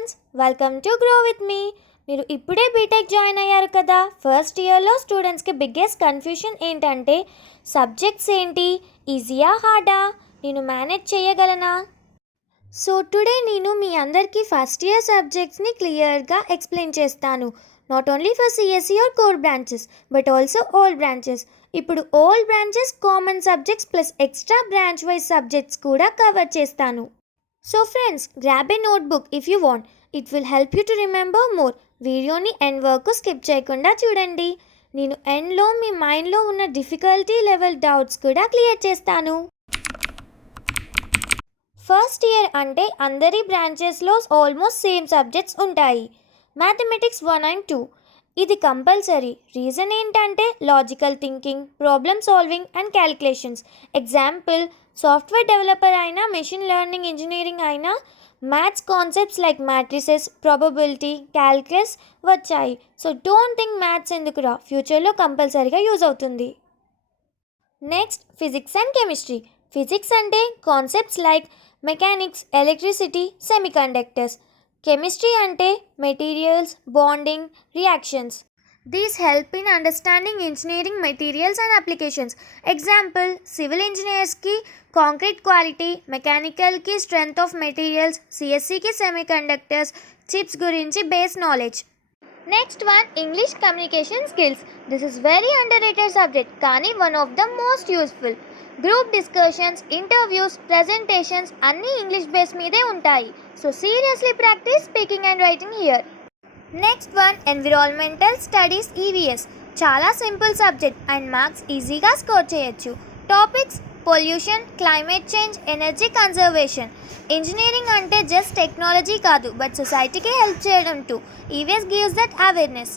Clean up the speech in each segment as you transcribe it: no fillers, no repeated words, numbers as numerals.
Friends, welcome to grow with me. మీరు ఇప్పుడే BTech join అయ్యారు కదా. ఫస్ట్ ఇయర్లో స్టూడెంట్స్కి బిగ్గెస్ట్ కన్ఫ్యూషన్ ఏంటంటే సబ్జెక్ట్స్ ఏంటి, ఈజీయా హార్డా, నేను మేనేజ్ చేయగలనా. సో టుడే నేను మీ అందరికీ ఫస్ట్ ఇయర్ సబ్జెక్ట్స్ని క్లియర్గా ఎక్స్ప్లెయిన్ చేస్తాను. Not only for CSE or core branches but also all branches. ఇప్పుడు all branches common subjects plus extra branch wise subjects కూడా కవర్ చేస్తాను. So friends, grab a notebook if you want. It will help you to remember more. వీడియోని end వరకు స్కిప్ చేయకుండా చూడండి. నేను ఎండ్లో మీ మైండ్లో ఉన్న డిఫికల్టీ లెవెల్ డౌట్స్ కూడా క్లియర్ చేస్తాను. ఫస్ట్ ఇయర్ అంటే అందరి బ్రాంచెస్లో ఆల్మోస్ట్ సేమ్ సబ్జెక్ట్స్ ఉంటాయి. మ్యాథమెటిక్స్ 1 and 2 ఇది కంపల్సరీ. రీజన్ ఏంటంటే logical thinking, problem solving and calculations. Example, software developer అయినా, మెషిన్ లెర్నింగ్ ఇంజనీరింగ్ అయినా maths concepts like matrices, probability, calculus వచ్చాయి. సో డోంట్ థింక్ మ్యాథ్స్ ఎందుకురా, ఫ్యూచర్లో కంపల్సరీగా యూజ్ అవుతుంది. Next, physics and chemistry. Physics అంటే concepts like mechanics, electricity, semiconductors. Chemistry అంటే materials, bonding, reactions. These help in understanding engineering materials and applications. Example, civil ఇంజనీర్స్కి concrete quality, మెకానికల్కి strength of materials, సిఎస్సికి semiconductors, chips గురించి base knowledge. Next one, English communication skills. This is very underrated subject కానీ one of the most useful. Group discussions, interviews, presentations అన్నీ English base మీదే ఉంటాయి. So seriously practice speaking and writing here. Next one, environmental studies EVS. చాలా simple subject and marks ఈజీగా score చేయొచ్చు. Topics pollution, climate change, energy conservation. Engineering అంటే just technology కాదు but సొసైటీకి help చేయడం too. EVS gives that awareness.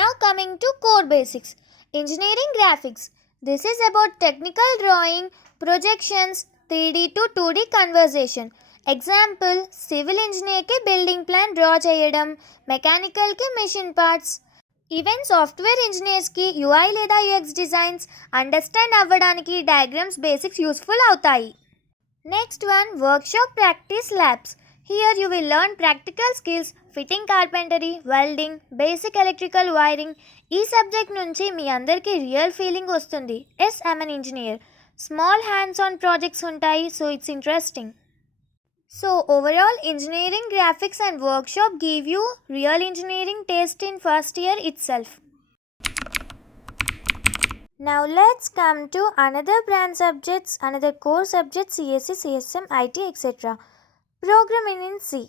Now coming to core basics. Engineering graphics. This is about technical drawing, projections, 3D to 2D conversion. Example, civil engineer ki building plan draw cheyadam, mechanical ki machine parts. Even software engineers ki UI లేదా UX designs understand అవ్వడానికి diagrams basics useful అవుతాయి. Next one, workshop practice labs. Here you will learn practical skills, fitting carpentry, welding, basic electrical wiring. ఈ సబ్జెక్ట్ నుంచి మీ అందరికీ real feeling వస్తుంది. Yes, I'm an engineer. Small hands on projects ఉంటాయి, so it's interesting. So overall engineering graphics and workshop give you real engineering taste in first year itself. Now let's come to another branch subjects, another core subjects, CSE, CSM, IT, etc. Programming in C.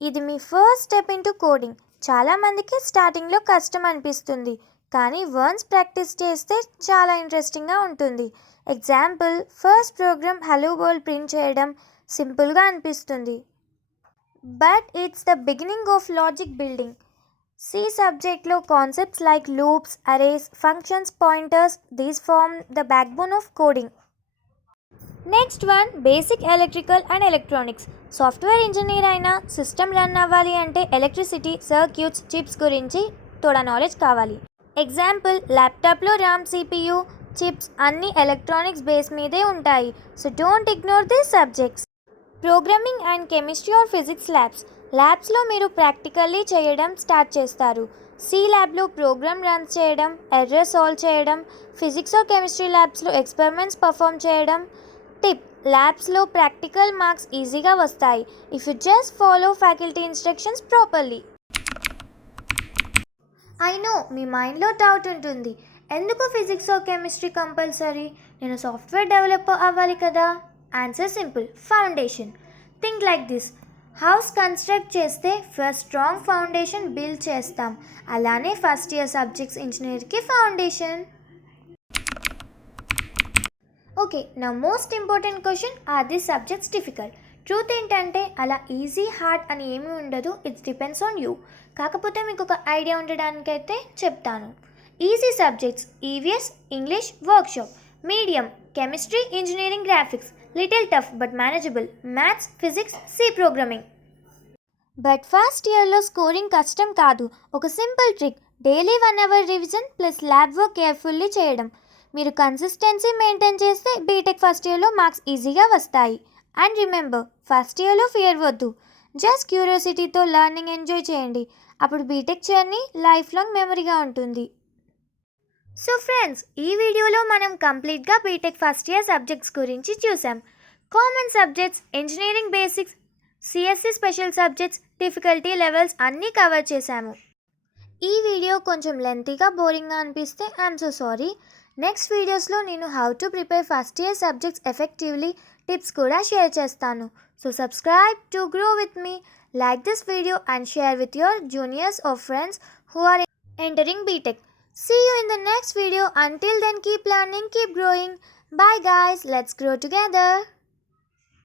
ఇది మీ first step into coding. చాలామందికి స్టార్టింగ్లో కష్టం అనిపిస్తుంది కానీ once practice చేస్తే చాలా ఇంట్రెస్టింగ్గా ఉంటుంది. Example, first program hello world print చేయడం సింపుల్గా అనిపిస్తుంది but it's the beginning of logic building. C సబ్జెక్ట్లో concepts like loops, arrays, functions, pointers, these form the backbone of coding. Next one, basic electrical and electronics. Software engineer అయినా system run అవ్వాలి అంటే electricity, circuits, chips గురించి తోడా knowledge కావాలి. Example, ల్యాప్టాప్లో RAM, CPU, chips అన్నీ electronics base మీదే ఉంటాయి. So don't ignore these subjects. Programming and chemistry or physics labs. ల్యాబ్స్లో మీరు ప్రాక్టికల్లీ చేయడం స్టార్ట్ చేస్తారు. సి ల్యాబ్లో ప్రోగ్రామ్ రన్ చేయడం, ఎర్రర్ సాల్వ్ చేయడం. ఫిజిక్స్ ఆర్ కెమిస్ట్రీ ల్యాబ్స్లో ఎక్స్పెరిమెంట్స్ పర్ఫామ్ చేయడం. టిప్, ల్యాబ్స్లో ప్రాక్టికల్ మార్క్స్ ఈజీగా వస్తాయి if you just follow faculty instructions properly. I know మీ మైండ్లో డౌట్ ఉంటుంది, ఎందుకు ఫిజిక్స్ ఆర్ కెమిస్ట్రీ కంపల్సరీ, నేను సాఫ్ట్వేర్ డెవలపర్ అవ్వాలి కదా. Answer simple, foundation. Think like this, house construct చేస్తే ఫస్ట్ స్ట్రాంగ్ ఫౌండేషన్ బిల్డ్ చేస్తాం, అలానే ఫస్ట్ ఇయర్ సబ్జెక్ట్స్ ఇంజనీర్కి ఫౌండేషన్. ఓకే, నా most important question, are this subjects difficult? Truth ఏంటంటే అలా ఈజీ హార్డ్ అని ఏమీ ఉండదు, ఇట్స్ డిపెండ్స్ ఆన్ యూ. కాకపోతే మీకు ఒక ఐడియా ఉండడానికైతే చెప్తాను. Easy subjects EVS, English, workshop. Medium, chemistry, engineering, graphics. Little tough but manageable, maths, physics, C programming. But first ఇయర్లో స్కోరింగ్ కష్టం కాదు. ఒక simple trick, daily 1 hour revision plus lab work carefully చేయడం. మీరు కన్సిస్టెన్సీ మెయింటైన్ చేస్తే BTech first ఇయర్లో marks ఈజీగా వస్తాయి. అండ్ రిమెంబర్, ఫస్ట్ ఇయర్లో ఫియర్ వద్దు, జస్ట్ క్యూరియాసిటీతో లర్నింగ్ ఎంజాయ్ చేయండి. అప్పుడు బీటెక్ జర్నీ లైఫ్ లాంగ్ మెమరీగా ఉంటుంది. సో ఫ్రెండ్స్, ఈ వీడియోలో మనం కంప్లీట్గా బీటెక్ ఫస్ట్ ఇయర్ సబ్జెక్ట్స్ గురించి చూసాం. Common subjects, engineering basics, CSC special subjects, difficulty levels అన్నీ కవర్ చేశాము. ఈ వీడియో కొంచెం లెంతీగా బోరింగ్గా అనిపిస్తే ఐఎమ్ సో సారీ. నెక్స్ట్ వీడియోస్లో నేను how to prepare first year subjects effectively tips కూడా షేర్ చేస్తాను. So subscribe to grow with me, like this video and share with your juniors or friends who are entering BTech. See you in the next video. Until then, keep learning, keep growing. Bye guys, let's grow together.